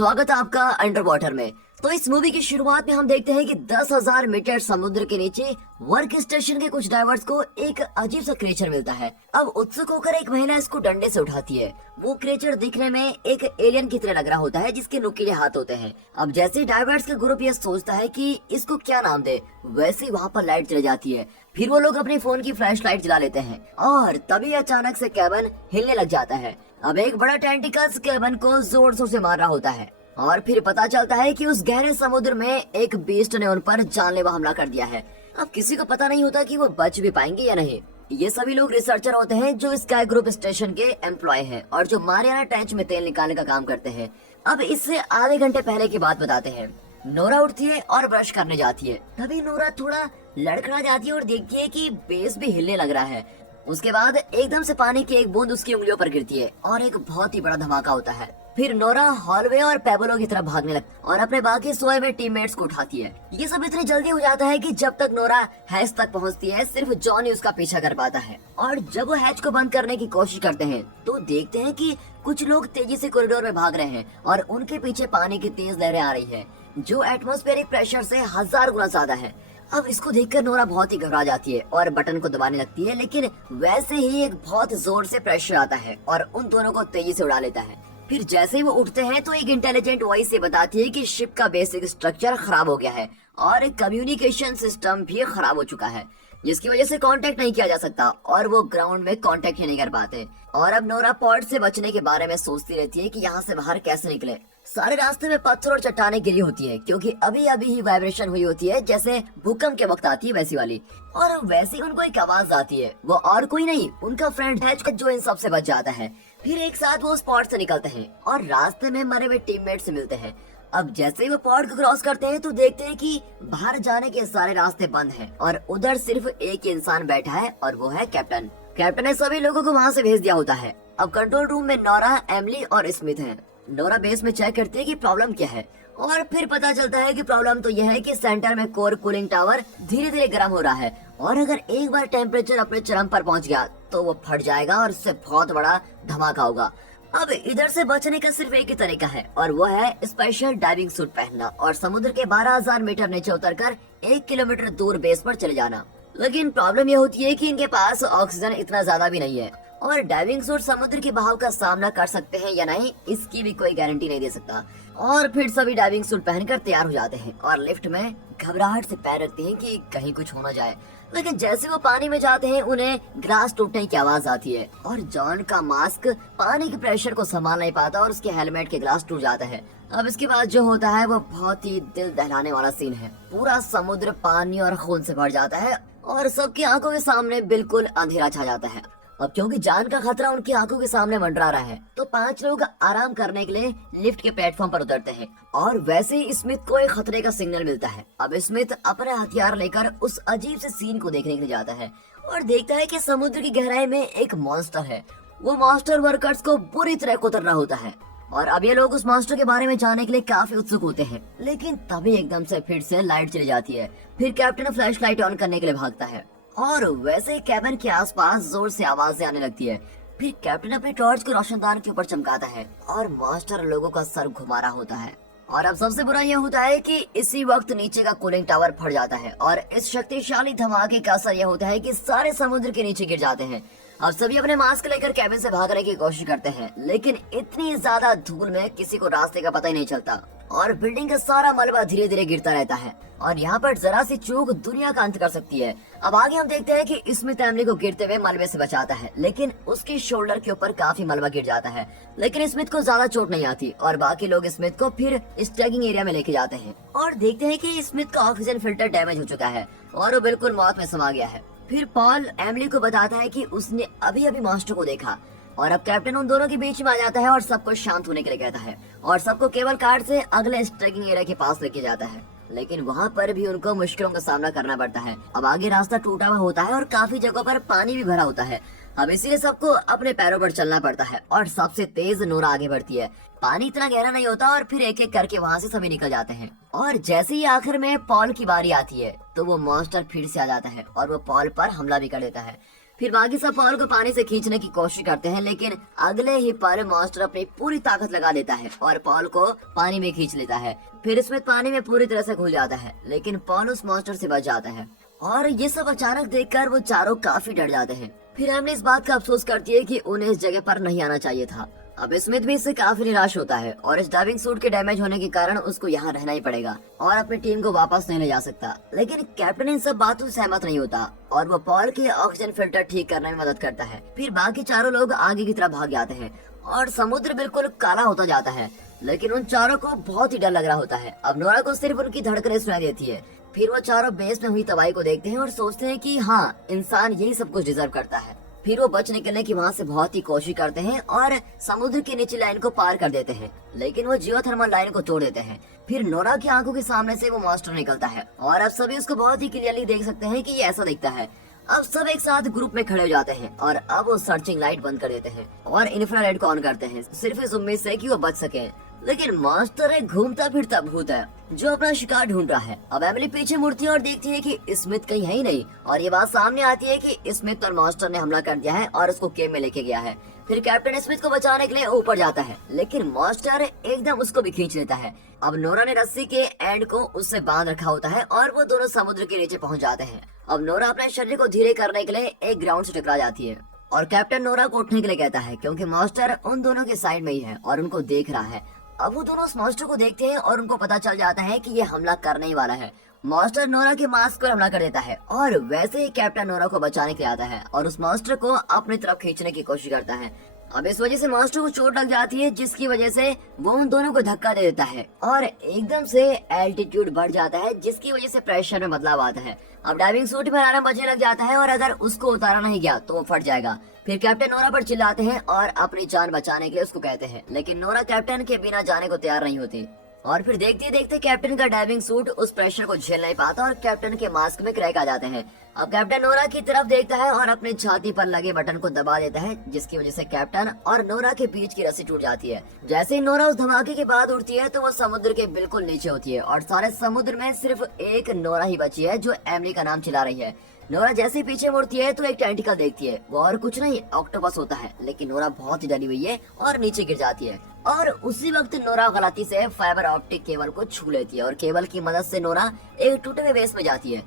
स्वागत है आपका अंडर वाटर में। तो इस मूवी की शुरुआत में हम देखते हैं कि 10,000 मीटर समुद्र के नीचे वर्क स्टेशन के कुछ डाइवर्स को एक अजीब सा क्रिएचर मिलता है। अब उत्सुक होकर एक महिला इसको डंडे से उठाती है। वो क्रिएचर दिखने में एक एलियन की तरह लग रहा होता है जिसके नुकीले हाथ होते हैं। अब जैसे डाइवर्स का ग्रुप ये सोचता है कि इसको क्या नाम दे, वैसे ही वहाँ पर लाइट चली जाती है। फिर वो लोग अपने फोन की फ्लैश लाइट जला लेते हैं और तभी अचानक से केबिन हिलने लग जाता है। अब एक बड़ा टेंटिकल्स केबिन को जोर जोर से मार रहा होता है और फिर पता चलता है कि उस गहरे समुद्र में एक बीस्ट ने उन पर जानलेवा हमला कर दिया है। अब किसी को पता नहीं होता कि वो बच भी पाएंगे या नहीं। ये सभी लोग रिसर्चर होते हैं जो स्काई ग्रुप स्टेशन के एम्प्लॉय हैं और जो मारियाना ट्रेंच में तेल निकालने का काम करते हैं। अब इससे आधे घंटे पहले की बात बताते हैं। नोरा उठती है और ब्रश करने जाती है। तभी नोरा थोड़ा लड़खड़ा जाती है और देखती है कि बेस भी हिलने लग रहा है। उसके बाद एकदम से पानी की एक बूंद उसकी उंगलियों पर गिरती है और एक बहुत ही बड़ा धमाका होता है। फिर नोरा हॉलवे और पेबलो की तरफ भागने लगती और अपने बाकी सोए हुए टीममेट्स को उठाती है। ये सब इतनी जल्दी हो जाता है कि जब तक नोरा हैच तक पहुंचती है सिर्फ जॉन ही उसका पीछा कर पाता है। और जब वो हैच को बंद करने की कोशिश करते हैं तो देखते हैं कि कुछ लोग तेजी से कॉरिडोर में भाग रहे हैं और उनके पीछे पानी की तेज लहरें आ रही है जो एटमॉस्फेरिक प्रेशर से 1000 गुना ज्यादा है। अब इसको देखकर नोरा बहुत ही घबरा जाती है और बटन को दबाने लगती है, लेकिन वैसे ही एक बहुत जोर से प्रेशर आता है और उन दोनों को तेजी से उड़ा लेता है। फिर जैसे ही वो उठते हैं तो एक इंटेलिजेंट वॉइस से बताती है कि शिप का बेसिक स्ट्रक्चर खराब हो गया है और कम्युनिकेशन सिस्टम भी खराब हो चुका है जिसकी वजह से कांटेक्ट नहीं किया जा सकता और वो ग्राउंड में कांटेक्ट ही नहीं कर पाते। और अब नोरा पॉड से बचने के बारे में सोचती रहती है कि यहाँ से बाहर कैसे निकले। सारे रास्ते में पत्थर और चट्टानें गिरी होती है क्योंकि अभी अभी ही वाइब्रेशन हुई होती है जैसे भूकंप के वक्त आती है वैसी वाली। और वैसे ही उनको एक आवाज आती है, वो और कोई नहीं उनका फ्रेंड है जो इन सब से बच जाता है। फिर एक साथ वो उस पॉड से निकलते हैं और रास्ते में मरे हुए टीममेट से मिलते हैं। अब जैसे ही वो पॉड को क्रॉस करते हैं तो देखते हैं कि बाहर जाने के सारे रास्ते बंद हैं और उधर सिर्फ एक ही इंसान बैठा है और वो है कैप्टन। कैप्टन ने सभी लोगों को वहाँ से भेज दिया होता है। अब कंट्रोल रूम में नोरा, एमिली और स्मिथ हैं। नोरा बेस में चेक करती है कि प्रॉब्लम क्या है और फिर पता चलता है कि प्रॉब्लम तो यह है कि सेंटर में कोर कूलिंग टावर धीरे धीरे गर्म हो रहा है और अगर एक बार टेम्परेचर अपने चरम पर पहुंच गया तो वो फट जाएगा और उससे बहुत बड़ा धमाका होगा। अब इधर से बचने का सिर्फ एक ही तरीका है और वो है स्पेशल डाइविंग सूट पहनना और समुद्र के 12,000 मीटर नीचे उतरकर 1 किलोमीटर दूर बेस पर चले जाना। लेकिन प्रॉब्लम ये होती है कि इनके पास ऑक्सीजन इतना ज्यादा भी नहीं है और डाइविंग सूट समुद्र के बहाव का सामना कर सकते हैं या नहीं इसकी भी कोई गारंटी नहीं दे सकता। और फिर सभी डाइविंग सूट पहनकर तैयार हो जाते हैं और लिफ्ट में घबराहट से पैर रखते हैं कि कहीं कुछ हो ना जाए। लेकिन जैसे वो पानी में जाते हैं उन्हें ग्लास टूटने की आवाज आती है और जॉन का मास्क पानी के प्रेशर को संभाल नहीं पाता और उसके हेलमेट के ग्लास टूट जाता है। अब इसके बाद जो होता है वो बहुत ही दिल दहलाने वाला सीन है। पूरा समुद्र पानी और खून से भर जाता है और सबकी आंखों के सामने बिल्कुल अंधेरा छा जाता है। अब क्योंकि जान का खतरा उनकी आंखों के सामने मंडरा रहा है तो 5 लोग आराम करने के लिए लिफ्ट के प्लेटफॉर्म पर उतरते हैं और वैसे ही स्मिथ को एक खतरे का सिग्नल मिलता है। अब स्मिथ अपने हथियार लेकर उस अजीब से सीन को देखने के लिए जाता है और देखता है कि समुद्र की गहराई में एक मॉन्स्टर है। वो मॉन्स्टर वर्कर्स को बुरी तरह कुतर रहा होता है और अब ये लोग उस मॉन्स्टर के बारे में जानने के लिए काफी उत्सुक होते हैं। लेकिन तभी एकदम से फिर से लाइट चली जाती है। फिर कैप्टन फ्लैश लाइट ऑन करने के लिए भागता है और वैसे ही कैबिन के आसपास जोर से आवाजें आने लगती है। फिर कैप्टन अपने टॉर्च को रोशनदान के ऊपर चमकाता है और मॉन्स्टर लोगों का सर घुमा रहा होता है। और अब सबसे बुरा यह होता है कि इसी वक्त नीचे का कूलिंग टावर फट जाता है और इस शक्तिशाली धमाके का असर यह होता है कि सारे समुद्र के नीचे गिर जाते हैं। अब सभी अपने मास्क लेकर कैबिन से भागने की कोशिश करते हैं लेकिन इतनी ज्यादा धूल में किसी को रास्ते का पता ही नहीं चलता और बिल्डिंग का सारा मलबा धीरे धीरे गिरता रहता है और यहाँ पर जरा सी चूक दुनिया का अंत कर सकती है। अब आगे हम देखते हैं कि स्मिथ एमिली को गिरते हुए मलबे से बचाता है लेकिन उसके शोल्डर के ऊपर काफी मलबा गिर जाता है लेकिन स्मिथ को ज्यादा चोट नहीं आती और बाकी लोग स्मिथ को फिर स्टैगिंग एरिया में लेके जाते हैं और देखते हैं कि स्मिथ का ऑक्सीजन फिल्टर डैमेज हो चुका है और वो बिल्कुल मौत में समा गया है। फिर पॉल एमिली को बताता है कि उसने अभी अभी मास्टर को देखा और अब कैप्टन उन दोनों के बीच में आ जाता है और सबको शांत होने के लिए कहता है और सबको केबल कार से अगले स्ट्रैकिंग एरिया के पास लेके जाता है। लेकिन वहाँ पर भी उनको मुश्किलों का सामना करना पड़ता है। अब आगे रास्ता टूटा हुआ होता है और काफी जगहों पर पानी भी भरा होता है। अब इसीलिए सबको अपने पैरों पर चलना पड़ता है और सबसे तेज नोरा आगे बढ़ती है। पानी इतना गहरा नहीं होता और फिर एक एक करके वहाँ से सभी निकल जाते हैं और जैसे ही आखिर में पॉल की बारी आती है तो वो मॉन्स्टर फिर से आ जाता है और वो पॉल पर हमला भी कर देता है। फिर बाकी सब पॉल को पानी से खींचने की कोशिश करते हैं, लेकिन अगले ही पल मॉन्स्टर अपनी पूरी ताकत लगा देता है और पॉल को पानी में खींच लेता है। फिर स्मिथ पानी में पूरी तरह से घुल जाता है, लेकिन पॉल उस मॉन्स्टर से बच जाता है और ये सब अचानक देखकर वो चारों काफी डर जाते हैं। फिर एमिली इस बात का अफसोस करती है कि उन्हें इस जगह पर नहीं आना चाहिए था। अब स्मिथ भी इससे काफी निराश होता है और इस डाइविंग सूट के डैमेज होने के कारण उसको यहाँ रहना ही पड़ेगा और अपनी टीम को वापस नहीं ले जा सकता। लेकिन कैप्टन इन सब बातों से सहमत नहीं होता और वो पॉल के ऑक्सीजन फिल्टर ठीक करने में मदद करता है। फिर बाकी चारों लोग आगे की तरफ भाग जाते हैं और समुद्र बिल्कुल काला होता जाता है, लेकिन उन चारों को बहुत ही डर लग रहा होता है। अब नोरा को सिर्फ उनकी धड़कनें सुनाई देती है। फिर वो चारों बेस में हुई तबाही को देखते हैं और सोचते हैं कि हाँ, इंसान यही सब कुछ डिजर्व करता है। फिर वो बच निकलने की वहाँ से बहुत ही कोशिश करते हैं और समुद्र की निचली लाइन को पार कर देते हैं, लेकिन वो जियोथर्मल लाइन को तोड़ देते हैं। फिर नोरा की आंखों के सामने से वो मॉन्स्टर निकलता है और अब सभी उसको बहुत ही क्लियरली देख सकते हैं कि ये ऐसा दिखता है। अब सब एक साथ ग्रुप में खड़े हो जाते हैं और अब वो सर्चिंग लाइट बंद कर देते हैं और इंफ्रारेड को ऑन करते हैं, सिर्फ इस उम्मीद से कि वो बच सके। लेकिन मॉन्स्टर एक घूमता फिरता भूत है जो अपना शिकार ढूंढ रहा है। अब एमिली पीछे मुड़ती है और देखती है कि स्मिथ कहीं है ही नहीं और ये बात सामने आती है कि स्मिथ और मॉन्स्टर ने हमला कर दिया है और उसको केव में लेके गया है। फिर कैप्टन स्मिथ को बचाने के लिए ऊपर जाता है, लेकिन मॉन्स्टर एकदम उसको भी खींच लेता है। अब नोरा ने रस्सी के एंड को उससे बांध रखा होता है और वो दोनों समुद्र के नीचे पहुंच जाते हैं। अब नोरा अपने शरीर को धीरे करने के लिए एक ग्राउंड से टकरा जाती है और कैप्टन नोरा को उठने के लिए कहता है, क्योंकि मॉन्स्टर उन दोनों के साइड में ही है और उनको देख रहा है। अब वो दोनों उस मॉन्स्टर को देखते हैं और उनको पता चल जाता है कि ये हमला करने ही वाला है। मॉन्स्टर नोरा के मास्क पर हमला कर देता है और वैसे ही कैप्टन नोरा को बचाने के लिए आता है और उस मॉन्स्टर को अपनी तरफ खींचने की कोशिश करता है। अब इस वजह से मॉन्स्टर को चोट लग जाती है, जिसकी वजह से वो उन दोनों को धक्का दे देता है और एकदम से एल्टीट्यूड बढ़ जाता है, जिसकी वजह से प्रेशर में बदलाव आता है। अब डाइविंग सूट में आराम बचने लग जाता है और अगर उसको उतारा नहीं गया तो वो फट जाएगा। फिर कैप्टन नोरा पर चिल्लाते हैं और अपनी जान बचाने के लिए उसको कहते हैं, लेकिन नोरा कैप्टन के बिना जाने को तैयार नहीं होती। और फिर देखते देखते कैप्टन का डाइविंग सूट उस प्रेशर को झेल नहीं पाता और कैप्टन के मास्क में क्रैक आ जाते हैं। अब कैप्टन नोरा की तरफ देखता है और अपनी छाती पर लगे बटन को दबा देता है, जिसकी वजह से कैप्टन और नोरा के बीच की रस्सी टूट जाती है। जैसे ही नोरा उस धमाके के बाद उड़ती है तो वो समुद्र के बिल्कुल नीचे होती है और सारे समुद्र में सिर्फ एक नोरा ही बची है जो एमिली का नाम चिल्ला रही है। नोरा जैसे ही पीछे मुड़ती है तो एक टेंटिकल देखती है, वो और कुछ नहीं ऑक्टोपस होता है, लेकिन नोरा बहुत ही डरी हुई है और नीचे गिर जाती है। और उसी वक्त नोरा गलती से फाइबर ऑप्टिक केबल को छू लेती है और केबल की मदद से नोरा एक टूटे हुए बेस में जाती है।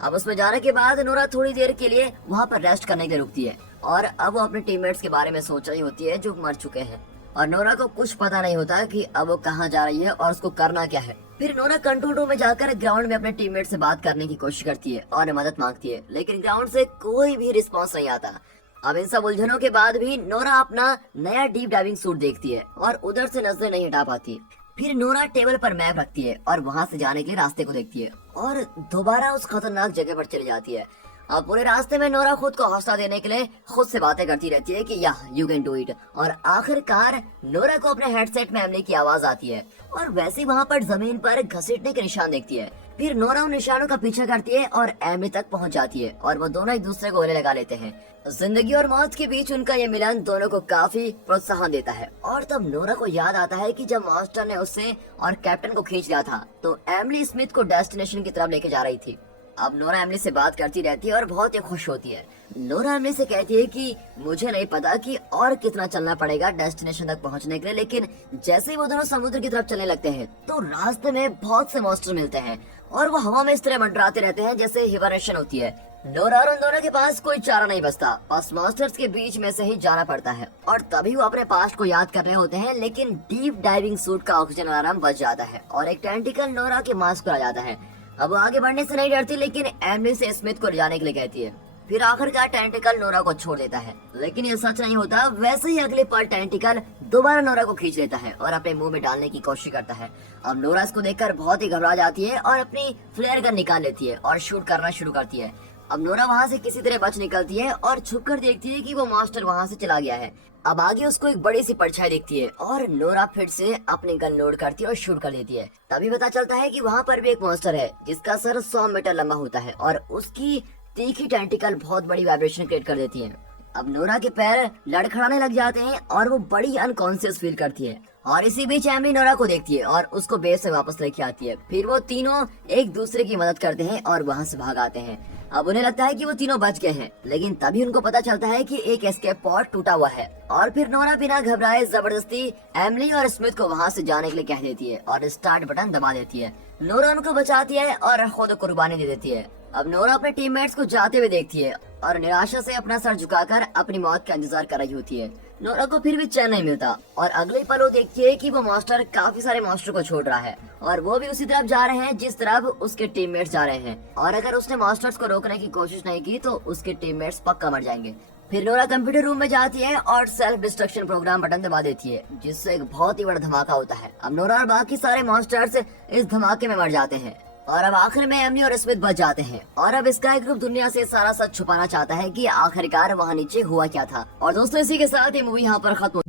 अब उसमें जाने के बाद नोरा थोड़ी देर के लिए वहाँ पर रेस्ट करने के लिए रुकती है और अब वो अपने टीममेट्स के बारे में सोच रही होती है जो मर चुके हैं और नोरा को कुछ पता नहीं होता कि अब वो कहाँ जा रही है और उसको करना क्या है। फिर नोरा कंट्रोल रूम में जाकर ग्राउंड में अपने टीममेट से बात करने की कोशिश करती है और मदद मांगती है, लेकिन ग्राउंड से कोई भी रिस्पांस नहीं आता। अब इन सब उलझनों के बाद भी नोरा अपना नया डीप डाइविंग सूट देखती है और उधर से नजरें नहीं हटा पाती। फिर नोरा टेबल पर मैप रखती है और वहाँ से जाने के लिए रास्ते को देखती है और दोबारा उस खतरनाक जगह पर चली जाती है। अब पूरे रास्ते में नोरा खुद को हौसला देने के लिए खुद से बातें करती रहती है कि या यू कैन डू इट। और आखिरकार नोरा को अपने हेडसेट में एमिली की आवाज आती है और वैसे वहाँ पर जमीन पर घसीटने के निशान देखती है। फिर नोरा उन निशानों का पीछा करती है और एमिली तक पहुँच जाती है और वो दोनों एक दूसरे को गले लगा लेते हैं। जिंदगी और मौत के बीच उनका ये मिलन दोनों को काफी प्रोत्साहन देता है। और तब नोरा को याद आता है कि जब मास्टर ने उससे और कैप्टन को खींच लिया था तो एमिली स्मिथ को डेस्टिनेशन की तरफ लेके जा रही थी। अब नोरा एमिली से बात करती रहती है और बहुत ही खुश होती है। नोरा एमिली से कहती है कि मुझे नहीं पता कि और कितना चलना पड़ेगा डेस्टिनेशन तक पहुंचने के लिए, लेकिन जैसे ही वो दोनों समुद्र की तरफ चलने लगते हैं तो रास्ते में बहुत से मॉन्स्टर मिलते हैं और वो हवा में इस तरह मंडराते रहते हैं जैसे हिबरनेशन होती है। नोरा और उन दोनों के पास कोई चारा नहीं बचता, बस मॉन्स्टर्स के बीच में से ही जाना पड़ता है और तभी वो अपने पास्ट को याद कर रहे होते हैं, लेकिन डीप डाइविंग सूट का ऑक्सीजन अलार्म बच जाता है और एक टेंटिकल नोरा के मास्क पर आ जाता है। अब आगे बढ़ने से नहीं डरती, लेकिन एमिली से स्मिथ को ले जाने के लिए कहती है। फिर आखिरकार टेंटिकल नोरा को छोड़ देता है, लेकिन ये सच नहीं होता। वैसे ही अगले पल टेंटिकल दोबारा नोरा को खींच लेता है और अपने मुंह में डालने की कोशिश करता है। अब नोरा इसको देखकर बहुत ही घबरा जाती है और अपनी फ्लेयर गन निकाल लेती है और शूट करना शुरू करती है। अब नोरा वहाँ से किसी तरह बच निकलती है और छुपकर देखती है कि वो मास्टर वहाँ से चला गया है। अब आगे उसको एक बड़ी सी परछाई दिखती है और नोरा फिर से अपनी गन लोड करती है और शूट कर लेती है। तभी पता चलता है कि वहाँ पर भी एक मॉन्स्टर है जिसका सर 100 मीटर लंबा होता है और उसकी तीखी टेंटिकल बहुत बड़ी वाइब्रेशन क्रिएट कर देती है। अब नोरा के पैर लड़खड़ाने लग जाते हैं और वो बड़ी अनकॉन्शियस फील करती है और इसी बीच एमिली नोरा को देखती है और उसको बेस से वापस लेके आती है। फिर वो तीनों एक दूसरे की मदद करते हैं और वहाँ से भाग आते हैं। अब उन्हें लगता है कि वो तीनों बच गए हैं, लेकिन तभी उनको पता चलता है कि एक एस्केप पॉड टूटा हुआ है और फिर नोरा बिना घबराए जबरदस्ती एमिली और स्मिथ को वहाँ से जाने के लिए कह देती है और स्टार्ट बटन दबा देती है। नोरा उनको बचाती है और खुद कुर्बानी दे देती है। अब नोरा अपने टीममेट्स को जाते हुए देखती है और निराशा से अपना सर झुकाकर अपनी मौत का इंतजार कर रही होती है। नोरा को फिर भी चैन नहीं मिलता और अगले पल वो देखती है कि वो मॉन्स्टर काफी सारे मॉन्स्टर को छोड़ रहा है और वो भी उसी तरफ जा रहे हैं जिस तरफ उसके टीममेट्स जा रहे हैं, और अगर उसने मॉन्स्टर्स को रोकने की कोशिश नहीं की तो उसके टीममेट्स पक्का मर जाएंगे। फिर नोरा कंप्यूटर रूम में जाती है और सेल्फ डिस्ट्रक्शन प्रोग्राम बटन दबा देती है, जिससे एक बहुत ही बड़ा धमाका होता है। अब नोरा और बाकी सारे मॉन्स्टर्स इस धमाके में मर जाते हैं और अब आखिर में एमिली और स्मिथ बच जाते हैं और अब स्काई ग्रुप दुनिया से सारा सच छुपाना चाहता है कि आखिरकार वहाँ नीचे हुआ क्या था। और दोस्तों इसी के साथ ये मूवी यहाँ पर खत्म